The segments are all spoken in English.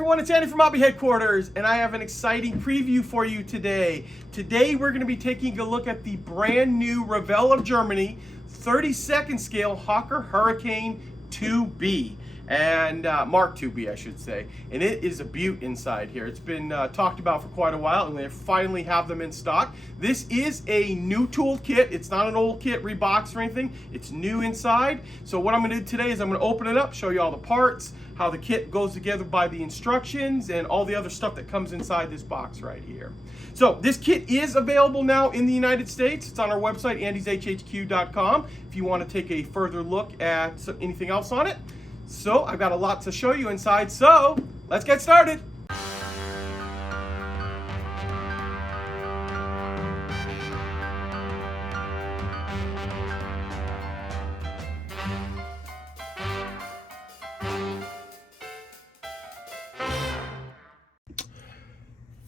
everyone, it's Andy from Hobby Headquarters, and I have an exciting preview for you today. Today we're going to be taking a look at the brand new Revell of Germany 32nd scale Hawker Hurricane 2B, and Mark 2B I should say, and it is a beaut inside here. It's been talked about for quite a while, and they finally have them in stock. This is a new tool kit. It's not an old kit reboxed or anything. It's new inside. So what I'm going to do today is I'm going to open it up, show you all the parts, how the kit goes together by the instructions, and all the other stuff that comes inside this box right here. So this kit is available now in the United States. It's on our website, andyshhq.com, if you want to take a further look at anything else on it. So I've got a lot to show you inside, so let's get started.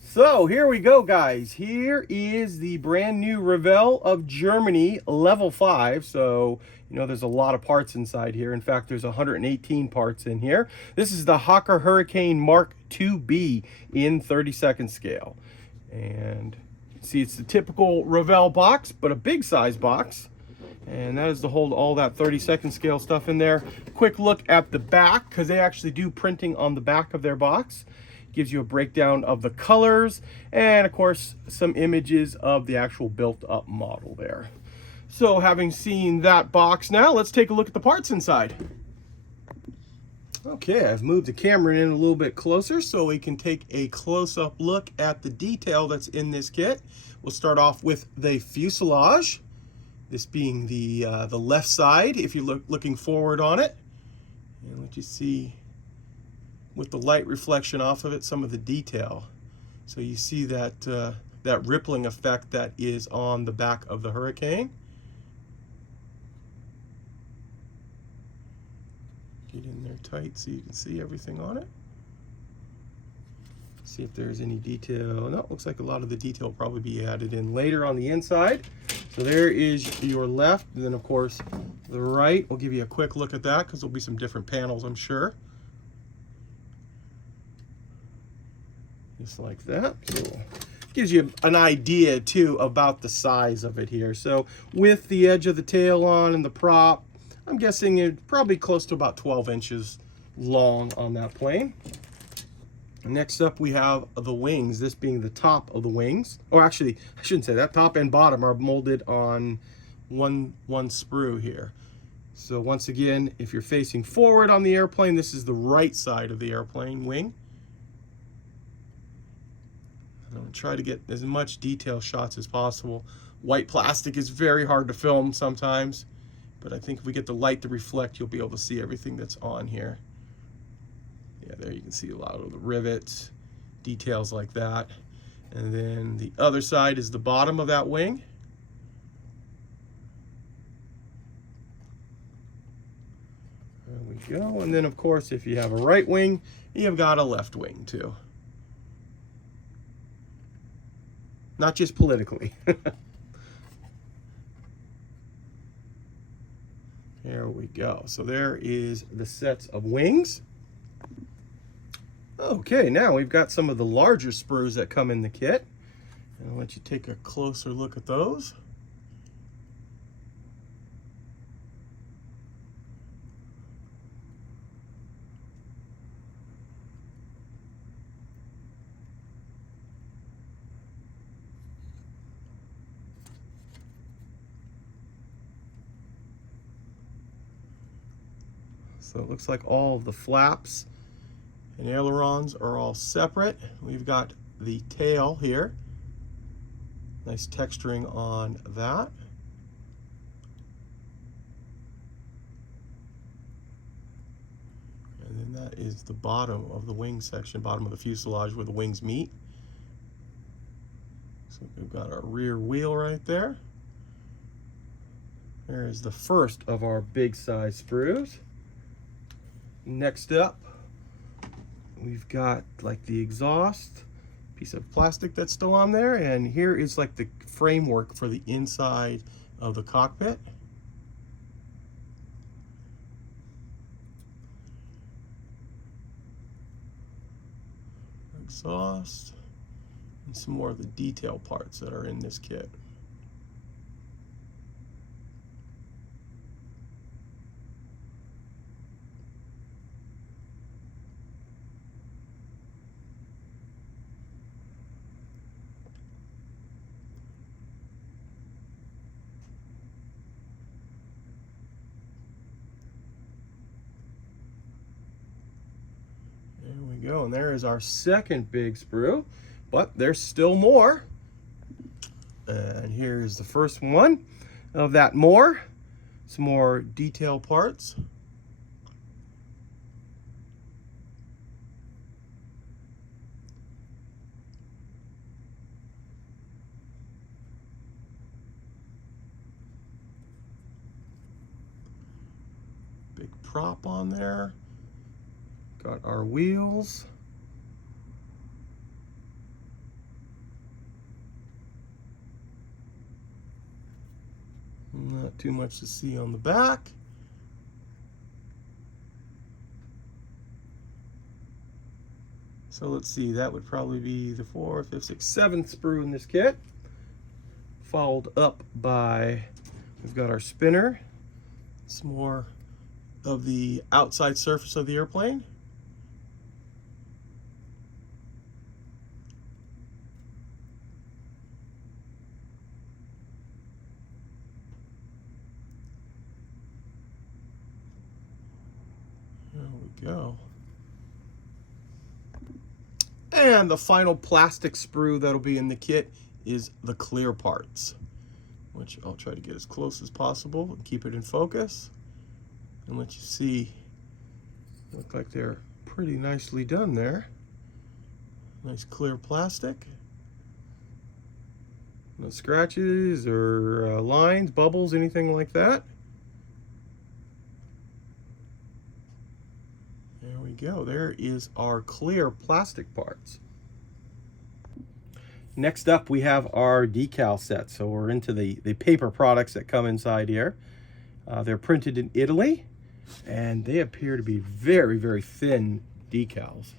So here we go, guys. Here is the brand new Revell of Germany level 5. So, you know, there's a lot of parts inside here. In fact, there's 118 parts in here. This is the Hawker Hurricane Mark 2B in 32nd scale. And see, it's the typical Revell box, but a big size box. And that is to hold all that 32nd scale stuff in there. Quick look at the back, because they actually do printing on the back of their box. Gives you a breakdown of the colors and of course some images of the actual built up model there. So having seen that box, now let's take a look at the parts inside. Okay, I've moved the camera in a little bit closer so we can take a close-up look at the detail that's in this kit. We'll start off with the fuselage, this being the left side if you're looking forward on it, and let you see with the light reflection off of it some of the detail. So you see that that rippling effect that is on the back of the Hurricane. Get in there tight so you can see everything on it. See if there's any detail. No, it looks like a lot of the detail will probably be added in later on the inside. So there is your left, and then of course the right. We'll give you a quick look at that because there'll be some different panels, I'm sure. Just like that. So gives you an idea too about the size of it here. So with the edge of the tail on and the prop, I'm guessing it's probably close to about 12 inches long on that plane. Next up we have the wings, this being the top of the wings. Or actually, I shouldn't say that. Top and bottom are molded on one sprue here. So once again, if you're facing forward on the airplane, this is the right side of the airplane wing. I'll try to get as much detail shots as possible. White plastic is very hard to film sometimes, but I think if we get the light to reflect, you'll be able to see everything that's on here. Yeah, there you can see a lot of the rivets, details like that. And then the other side is the bottom of that wing. There we go. And then of course, if you have a right wing, you've got a left wing too. Not just politically. There we go. So there is the sets of wings. Okay, now we've got some of the larger sprues that come in the kit. And I'll let you take a closer look at those. So it looks like all of the flaps and ailerons are all separate. We've got the tail here. Nice texturing on that. And then that is the bottom of the wing section, bottom of the fuselage where the wings meet. So we've got our rear wheel right there. There is the first of our big size sprues. Next up, we've got like the exhaust piece of plastic that's still on there, and here is like the framework for the inside of the cockpit. exhaust, and some more of the detail parts that are in this kit. There we go, and there is our second big sprue, but there's still more. And here's the first one of that more. Some more detail parts. Big prop on there. Got our wheels. Not too much to see on the back. So let's see, that would probably be the 4th, 5th, 6th, 7th sprue in this kit. Followed up by, we've got our spinner. Some more of the outside surface of the airplane. There we go. And the final plastic sprue that'll be in the kit is the clear parts, which I'll try to get as close as possible and keep it in focus and let you see. Look like they're pretty nicely done there. Nice clear plastic. No scratches or lines, bubbles, anything like that. There we go. There is our clear plastic parts. Next up, we have our decal set. So we're into the paper products that come inside here. They're printed in Italy, and they appear to be very, very thin decals.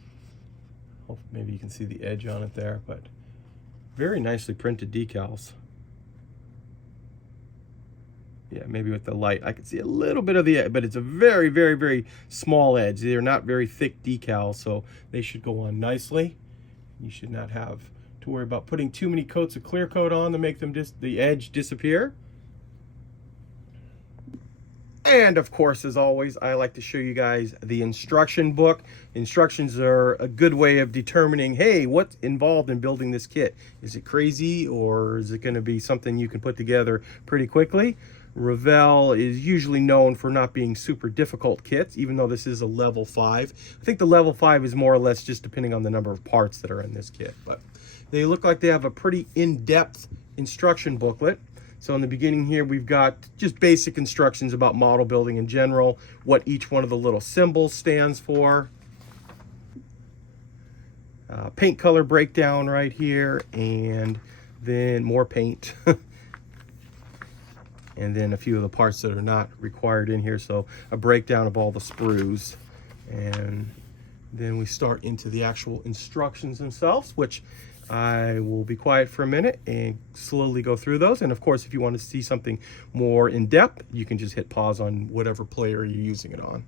Hope maybe you can see the edge on it there, but very nicely printed decals. Yeah, maybe with the light, I can see a little bit of the edge, but it's a very, very, very small edge. They're not very thick decals, so they should go on nicely. You should not have to worry about putting too many coats of clear coat on to make them the edge disappear. And of course, as always, I like to show you guys the instruction book. Instructions are a good way of determining, hey, what's involved in building this kit? Is it crazy, or is it going to be something you can put together pretty quickly? Revell is usually known for not being super difficult kits, even though this is a level 5. I think the level 5 is more or less just depending on the number of parts that are in this kit. But they look like they have a pretty in-depth instruction booklet. So in the beginning here, we've got just basic instructions about model building in general, what each one of the little symbols stands for. Paint color breakdown right here, and then more paint. And then a few of the parts that are not required in here. So a breakdown of all the sprues. And then we start into the actual instructions themselves, which I will be quiet for a minute and slowly go through those. And of course, if you want to see something more in depth, you can just hit pause on whatever player you're using it on.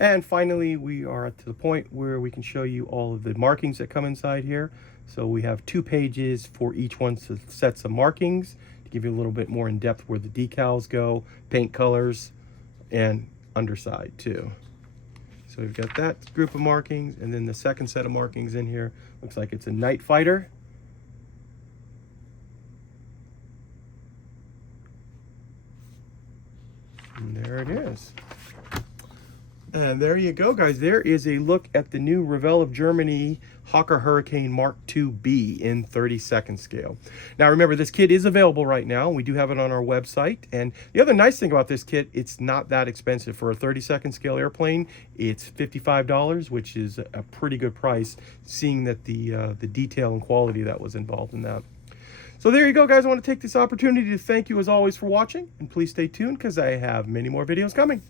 And finally, we are to the point where we can show you all of the markings that come inside here. So we have 2 pages for each one, so sets of markings to give you a little bit more in depth where the decals go, paint colors, and underside too. So we've got that group of markings, and then the second set of markings in here looks like it's a night fighter. And there it is. And there you go, guys. There is a look at the new Revell of Germany Hawker Hurricane Mark II-B in 32nd scale. Now remember, this kit is available right now. We do have it on our website. And the other nice thing about this kit, it's not that expensive. For a 32nd scale airplane, it's $55, which is a pretty good price, seeing that the detail and quality that was involved in that. So there you go, guys. I want to take this opportunity to thank you as always for watching. And please stay tuned because I have many more videos coming.